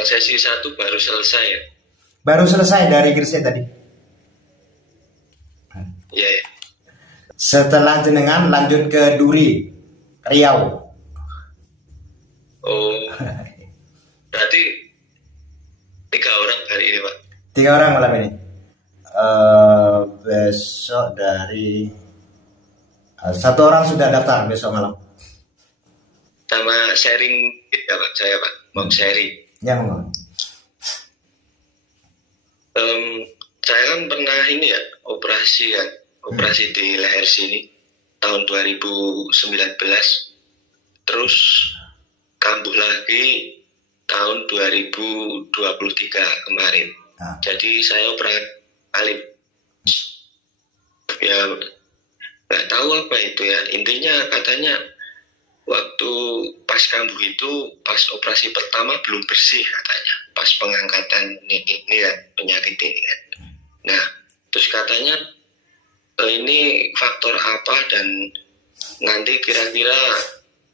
Yang sesi 1 baru selesai ya? Baru selesai dari Gresik tadi. Iya. Ya. Setelah jenengan lanjut ke Duri, Riau. Oh, berarti 3 orang hari ini Pak? 3 orang malam ini. Besok dari 1 orang sudah daftar besok malam. Sama sharing ya Pak, saya Pak, mau sharing. Ya, monggo. Saya kan pernah ini ya, operasi di leher sini tahun 2019. Terus kambuh lagi tahun 2023 kemarin. Jadi saya operasi alip. Ya nggak tahu apa itu ya. Intinya katanya waktu pas kambuh itu, pas operasi pertama belum bersih katanya. Pas pengangkatan ini kan, penyakit ini kan. Nah, terus katanya ini faktor apa dan nanti kira-kira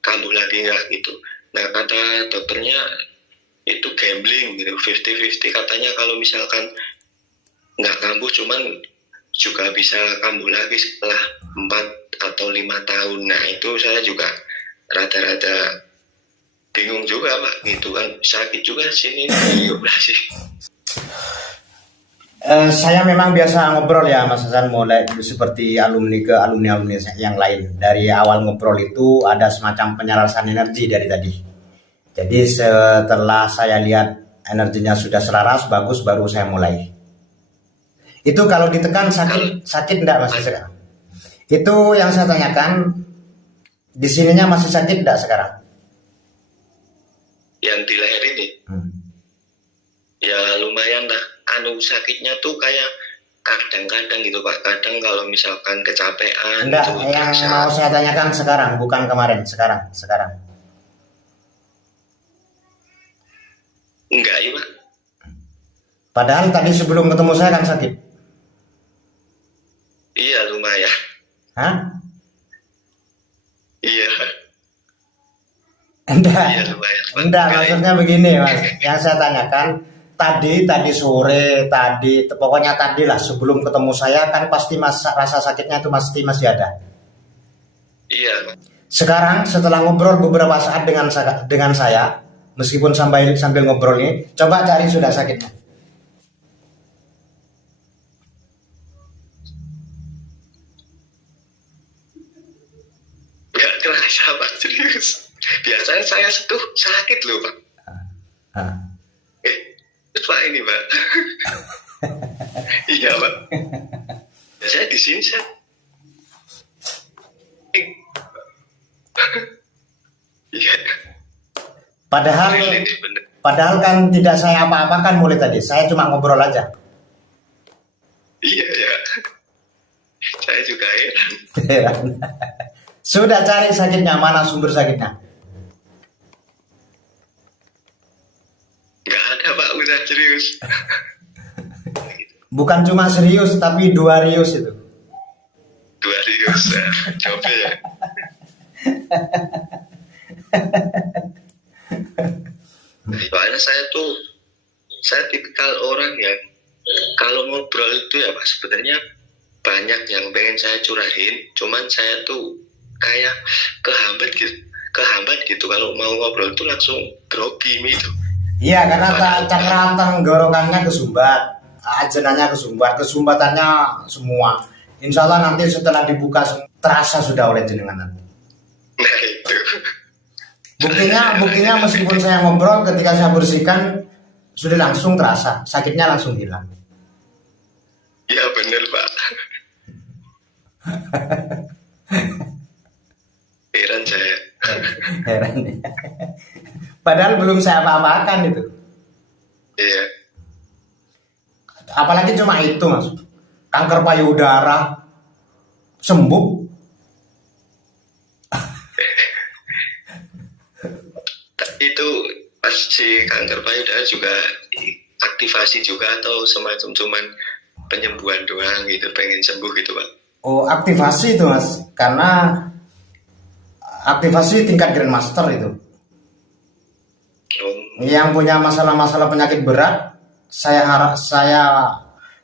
kambuh lagi nggak gitu. Nah, kata dokternya itu gambling gitu, 50-50 katanya. Kalau misalkan nggak kambuh cuman juga bisa kambuh lagi setelah 4 atau 5 tahun. Nah, itu saya juga rada-rada bingung juga Pak gitu kan, sakit juga sini di operasi. Saya memang biasa ngobrol ya Mas Hasan, mulai seperti alumni ke alumni yang lain. Dari awal ngobrol itu ada semacam penyelarasan energi dari tadi. Jadi setelah saya lihat energinya sudah selaras, bagus, baru saya mulai. Itu kalau ditekan sakit enggak Mas sekarang? Itu yang saya tanyakan. Di sininya masih sakit enggak sekarang? Yang di leher ini? Ya lumayan lah. Sakitnya tuh kayak kadang-kadang gitu Pak. Kadang kalau misalkan kecapean. Enggak, yang mau saya tanyakan sekarang, bukan kemarin. Sekarang. Enggak ya Pak. Padahal tadi sebelum ketemu saya kan sakit. Iya lumayan. Hah? Iya. Enggak. Iya lumayan Pak. Enggak, maksudnya begini Mas. Yang saya tanyakan tadi sore, pokoknya tadi lah sebelum ketemu saya kan pasti rasa sakitnya itu masih ada. Iya. Sekarang setelah ngobrol beberapa saat dengan saya, meskipun sambil ngobrol ini, coba cari sudah sakitnya. Enggak kerasa Pak, serius. Biasanya saya setuh sakit loh Pak. Pak ini Pak. Iya Pak. Saya di sini saya. Iya. Padahal kan tidak saya apa-apakan mulai tadi. Saya cuma ngobrol aja. Iya ya. Saya juga heran. Sudah cari sakitnya, mana sumber sakitnya? Nggak ada Pak, udah serius. Bukan cuma serius, tapi 2 rius itu. 2 rius ya, coba ya. Soalnya saya tipikal orang yang kalau ngobrol itu ya Pak, sebenarnya banyak yang pengen saya curahin, cuman saya tuh kayak kehambat gitu kalau mau ngobrol itu langsung grogi gitu. Iya, karena cakra tenggorokannya kesumbat, ajenanya kesumbatannya semua. Insya Allah nanti setelah dibuka terasa sudah oleh jenengan nanti. Nah itu. Buktinya meskipun saya ngobrol, ketika saya bersihkan sudah langsung terasa, sakitnya langsung hilang. Ya bener Pak. Heran saya. Heran ya. Padahal belum saya apa-apakan itu. Iya. Apalagi cuma itu Mas. Kanker payudara sembuh. Itu pas si kanker payudara juga aktivasi juga atau semacam cuman penyembuhan doang gitu, pengen sembuh gitu Pak? Oh, aktivasi itu Mas, karena aktivasi tingkat Grandmaster itu. dong. Yang punya masalah-masalah penyakit berat, saya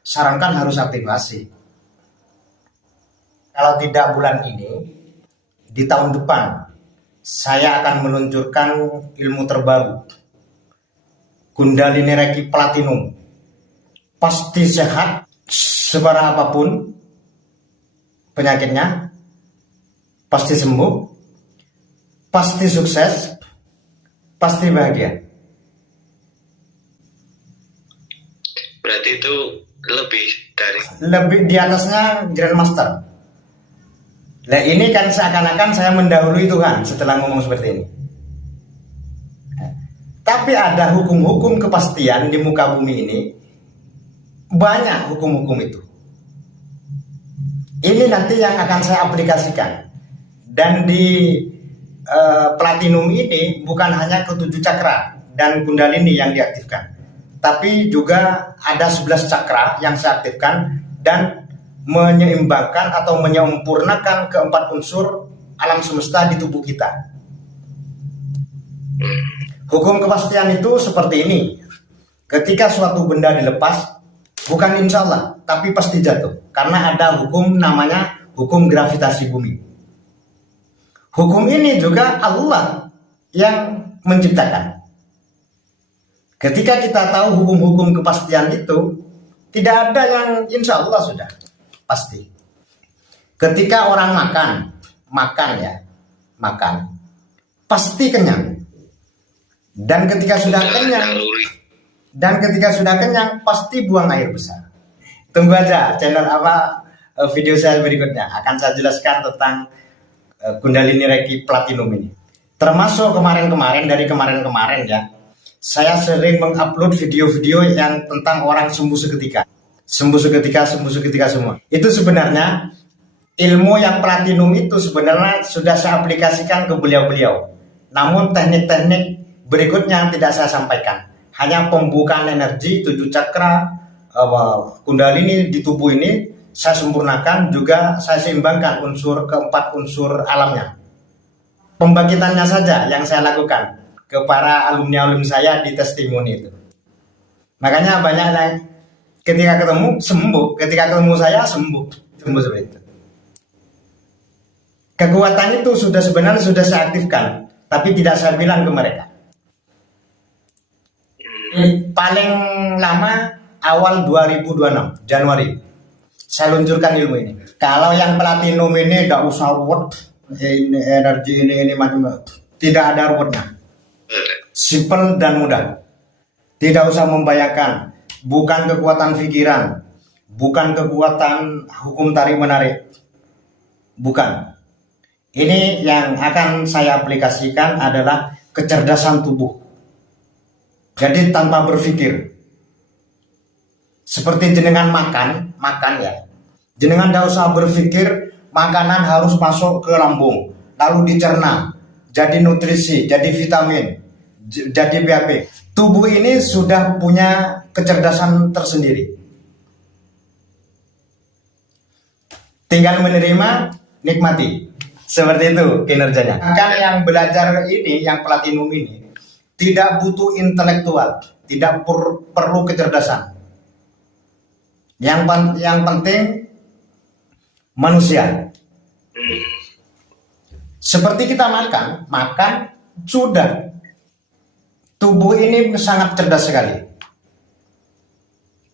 sarankan harus aktivasi. Kalau tidak bulan ini, di tahun depan saya akan meluncurkan ilmu terbaru, Kundalini Reiki Platinum. Pasti sehat, separah apapun penyakitnya, pasti sembuh, pasti sukses, pasti bahagia. Berarti itu lebih di atasnya Grandmaster. Nah ini kan seakan-akan saya mendahului Tuhan setelah ngomong seperti ini. Tapi ada hukum-hukum kepastian di muka bumi ini. Banyak hukum-hukum itu. Ini nanti yang akan saya aplikasikan. Dan di Platinum ini bukan hanya ketujuh cakra dan Kundalini yang diaktifkan, tapi juga ada 11 cakra yang saya aktifkan dan menyeimbangkan atau menyempurnakan keempat unsur alam semesta di tubuh kita. Hukum kepastian itu seperti ini. Ketika suatu benda dilepas, bukan insya Allah, tapi pasti jatuh. Karena ada hukum namanya hukum gravitasi bumi. Hukum ini juga Allah yang menciptakan. Ketika kita tahu hukum-hukum kepastian itu, tidak ada yang insya Allah sudah pasti. Ketika orang makan, pasti kenyang. Dan ketika sudah kenyang, pasti buang air besar. Tunggu aja channel video saya berikutnya akan saya jelaskan tentang Kundalini Reiki Platinum ini. Termasuk kemarin ya, saya sering mengupload video-video yang tentang orang sembuh seketika semua. Itu sebenarnya ilmu yang platinum itu sebenarnya sudah saya aplikasikan ke beliau-beliau. Namun teknik-teknik berikutnya tidak saya sampaikan. Hanya pembukaan energi 7 cakra Kundalini di tubuh ini saya sempurnakan, juga saya seimbangkan keempat unsur alamnya. Pembangkitannya saja yang saya lakukan ke para alumni saya di testimoni itu. Makanya banyak yang ketika ketemu sembuh, ketika ketemu saya sembuh seperti itu. Kekuatan itu sebenarnya sudah saya aktifkan, tapi tidak saya bilang ke mereka. Paling lama awal 2026 Januari saya luncurkan ilmu ini. Kalau yang platinum ini tidak usah ruwet, energi ini macam, tidak ada ruwetnya. Simple dan mudah. Tidak usah membayangkan, bukan kekuatan pikiran, bukan kekuatan hukum tarik menarik. Bukan. Ini yang akan saya aplikasikan adalah kecerdasan tubuh. Jadi tanpa berpikir. Seperti jenengan makan ya. Jenengan tidak usah berpikir makanan harus masuk ke lambung, lalu dicerna, jadi nutrisi, jadi vitamin, jadi BAP. Tubuh ini sudah punya kecerdasan tersendiri. Tinggal menerima, nikmati. Seperti itu kinerjanya. Kan yang belajar ini, yang platinum ini, tidak butuh intelektual, tidak perlu kecerdasan. Yang penting manusia. Seperti kita makan sudah. Tubuh ini sangat cerdas sekali.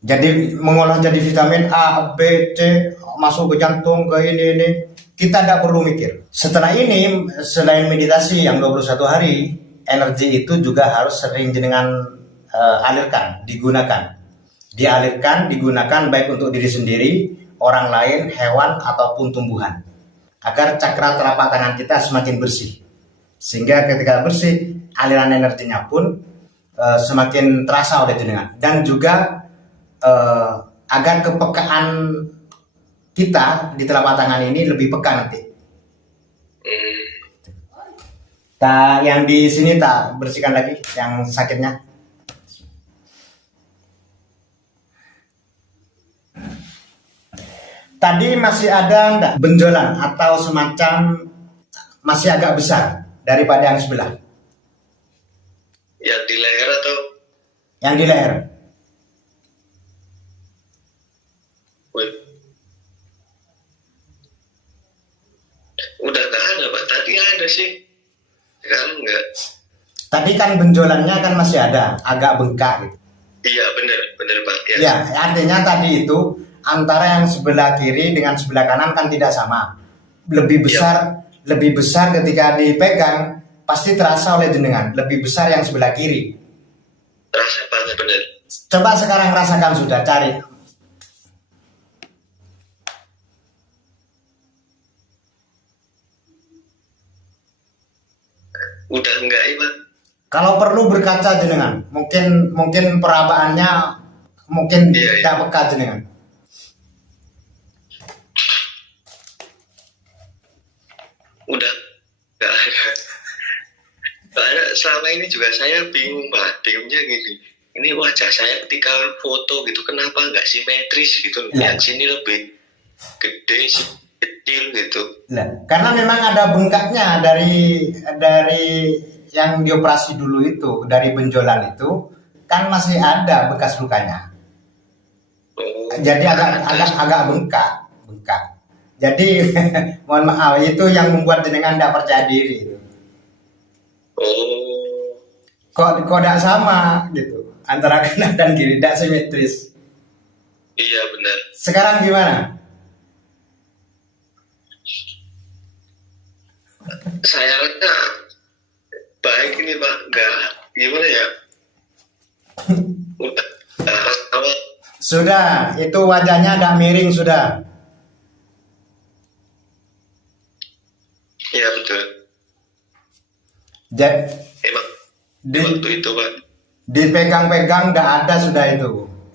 Jadi mengolah jadi vitamin A, B, C, masuk ke jantung, ke ini. Kita tidak perlu mikir. Setelah ini, selain meditasi yang 21 hari, energi itu juga harus sering jenengan alirkan, digunakan baik untuk diri sendiri, orang lain, hewan, ataupun tumbuhan, agar cakra telapak tangan kita semakin bersih, sehingga ketika bersih aliran energinya pun semakin terasa oleh jenengan, dan juga agar kepekaan kita di telapak tangan ini lebih peka nanti. Yang di sini tak bersihkan lagi yang sakitnya. Tadi masih ada enggak benjolan atau semacam masih agak besar daripada yang sebelah. Yang di leher atau Yang di leher. wih, udah nggak ada Pak. Tadi ada sih. Sekarang nggak. Tadi kan benjolannya kan masih ada, agak bengkak gitu. Iya bener bener Pak. Ya. Ya, artinya tadi itu antara yang sebelah kiri dengan sebelah kanan kan tidak sama. Lebih besar ketika dipegang pasti terasa oleh jenengan. Lebih besar yang sebelah kiri. Terasa banget bener. Coba sekarang rasakan sudah, cari. Udah enggak ya Pak. Kalau perlu berkaca jenengan, mungkin perabaannya mungkin Iya, iya. tidak peka jenengan. Udah nggak ada. Soalnya selama ini juga saya bingung Pak. Bingungnya gini. Ini wajah saya ketika foto gitu kenapa nggak simetris gitu? Ya. Yang sini lebih gede, sini kecil gitu. Nah, karena memang ada bengkaknya dari yang dioperasi dulu itu, dari benjolan itu kan masih ada bekas lukanya. Oh, Jadi agak bengkak. Jadi mohon maaf itu yang membuat jenengan tidak percaya diri. oh, Kok tidak sama gitu antara kanan dan kiri, tidak simetris. iya benar. Sekarang gimana? Saya rasa baik ini Pak, nggak gimana ya? Udah apa? Sudah, itu wajahnya agak miring sudah. Iya betul. Jadi Emang di waktu itu Pak. dipegang-pegang nggak ada sudah itu,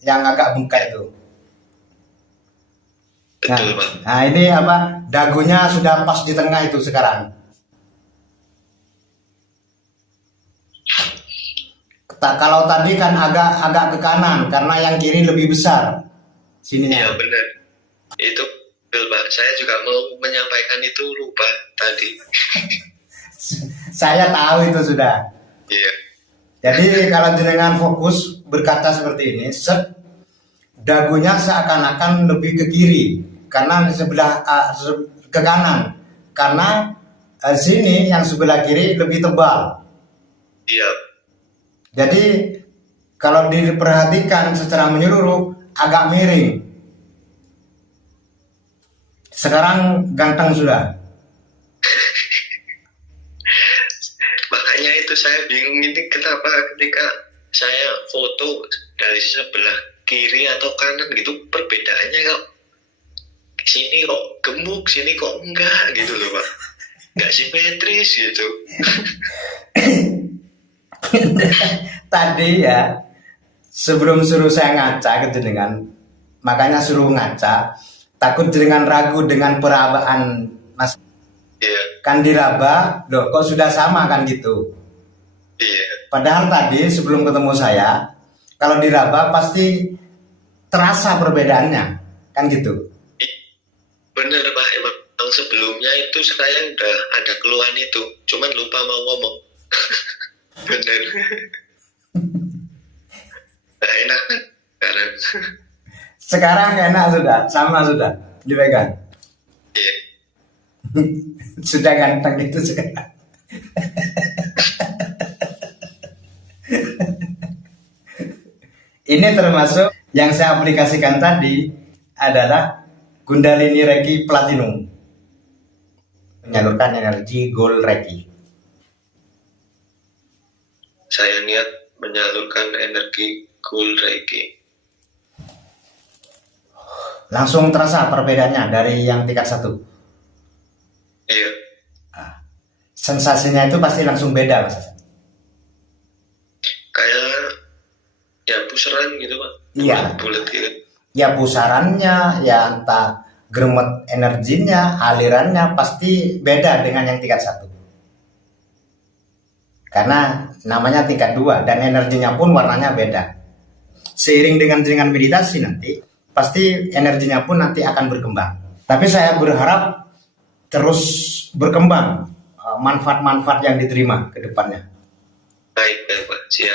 yang agak bengkak itu. Betul Pak. Nah ini apa? Dagunya sudah pas di tengah itu sekarang. Kalau tadi kan agak ke kanan karena yang kiri lebih besar Iya sininya. benar. Itu betul Pak. Saya juga mau menyampaikan itu lupa tadi. Saya tahu itu sudah. Iya. Jadi kalau jenengan fokus berkata seperti ini, dagunya seakan-akan lebih ke kiri karena di sebelah ke kanan karena sini yang sebelah kiri lebih tebal. Iya. Jadi kalau diperhatikan secara menyeluruh agak miring. Sekarang ganteng sudah. Makanya itu saya bingung ini kenapa ketika saya foto dari sebelah kiri atau kanan gitu perbedaannya kok sini kok gemuk, sini kok enggak gitu loh Pak. Enggak simetris gitu. Tadi ya sebelum suruh saya ngaca ke jenengan, makanya suruh ngaca, takut jenengan ragu dengan perabaan Mas. Iya. Kan diraba, loh kok sudah sama kan gitu. Iya. Padahal tadi sebelum ketemu saya, kalau diraba pasti terasa perbedaannya, kan gitu. Bener Pak, emang sebelumnya itu saya udah ada keluhan itu, cuman lupa mau ngomong. Bener. Gak enak kan? Sekarang. Sekarang enak sudah, sama sudah dipegang. Iya. Sudah ganteng itu sekarang. Ini termasuk yang saya aplikasikan tadi adalah Kundalini Reiki Platinum, menyalurkan energi Gold Reiki. Saya niat menyalurkan energi Gold Reiki. Langsung terasa perbedaannya dari yang tingkat 1. Iya. Sensasinya itu pasti langsung beda, Mas. Kayak ya pusaran gitu Pak. Iya. Bulat gitu. Ya pusarannya, ya entah gremet energinya, alirannya pasti beda dengan yang tingkat 1. Karena namanya tingkat 2 dan energinya pun warnanya beda. Seiring dengan meditasi nanti, pasti energinya pun nanti akan berkembang. Tapi saya berharap terus berkembang manfaat-manfaat yang diterima ke depannya. Baik, baik Pak, siap.